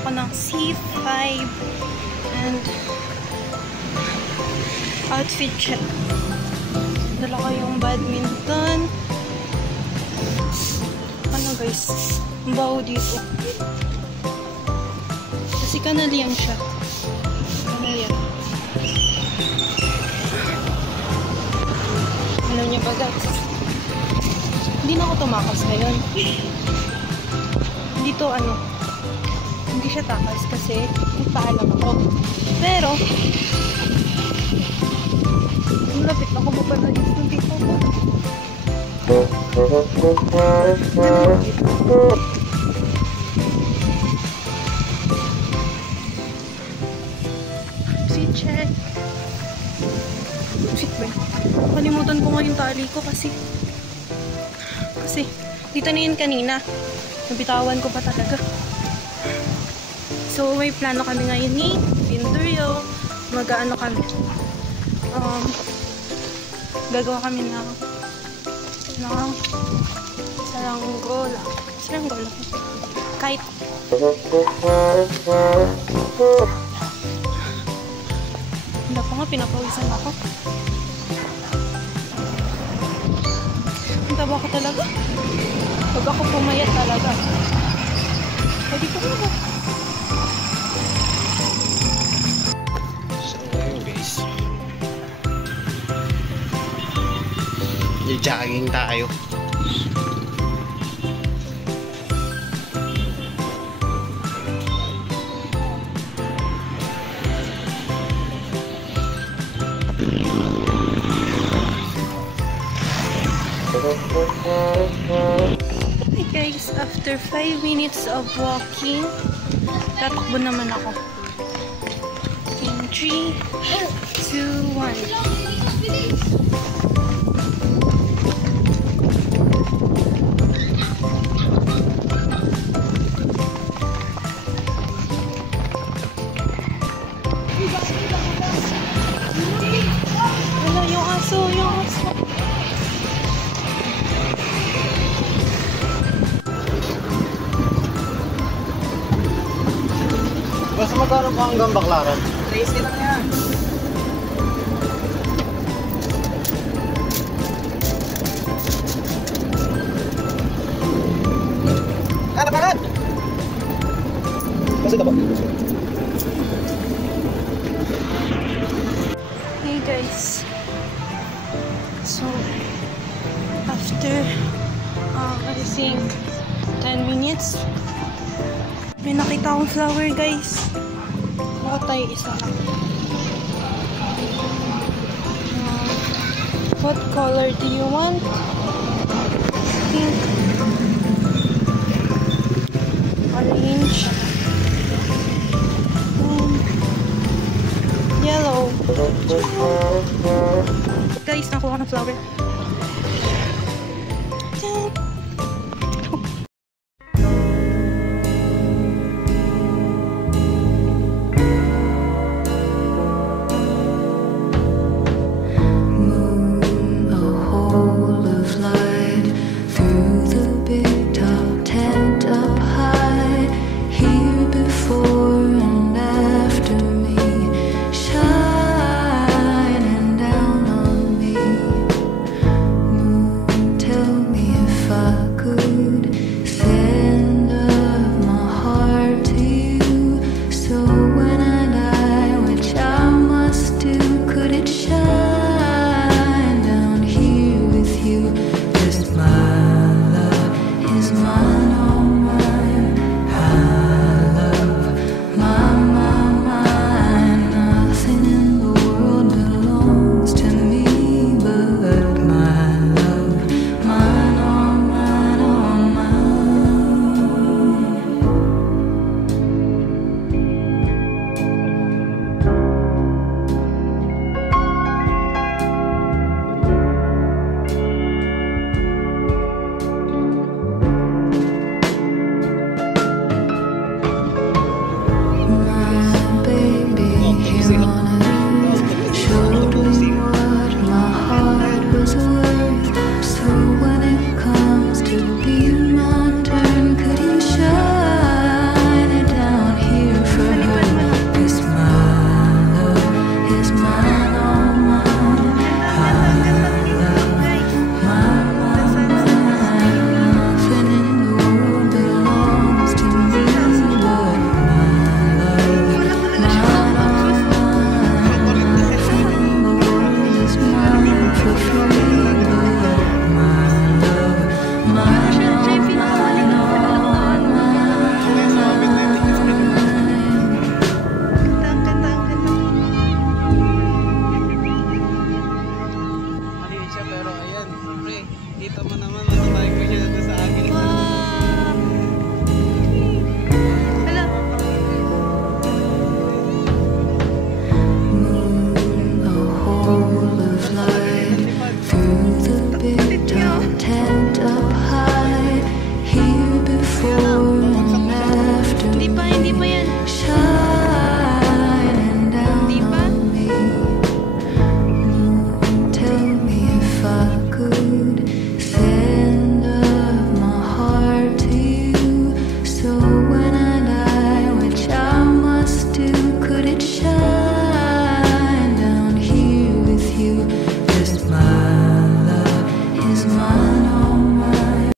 ako ng C5 and outfit check. Dala ko yung badminton. Ano guys, ang baho dito. Kasi Canadian siya. Canadian. Alam niyo ba guys? Hindi na ako tumakas ngayon. Dito hindi siya takas kasi nagpaalam ako. Pero, malapit na ako mapalayos ng dito ko. Fit check. Fit ba? Kalimutan ko nga yung tali ko kasi dito na yun kanina. Nabitawan ko pa talaga. So, may plano kami ngayon ni Pindurio. Mag-ano kami. Gagawa kami ng saranggola. Saranggola. Kahit wala pa nga, pinapawisan ako. Ang taba ko talaga. Pag ako pumayat talaga. Pwede ko na. So, ayun guys. I-jogging tayo. Hey guys, after 5 minutes of walking, tatakbo naman ako. In 3, 2, 1. Wala, yung aso. Basta magkano pa hanggang Baklaran? 30 lang yan. Karat! Kasi dapat dito. Hey guys. So, after I think 10 minutes, may nakita akong flower guys. Baka tayo isa lang. What color do you want? Pink, orange, yellow. Guys, nakuha ko ng flower. Shining down on me, moon, tell me if I Kita mo naman, ano?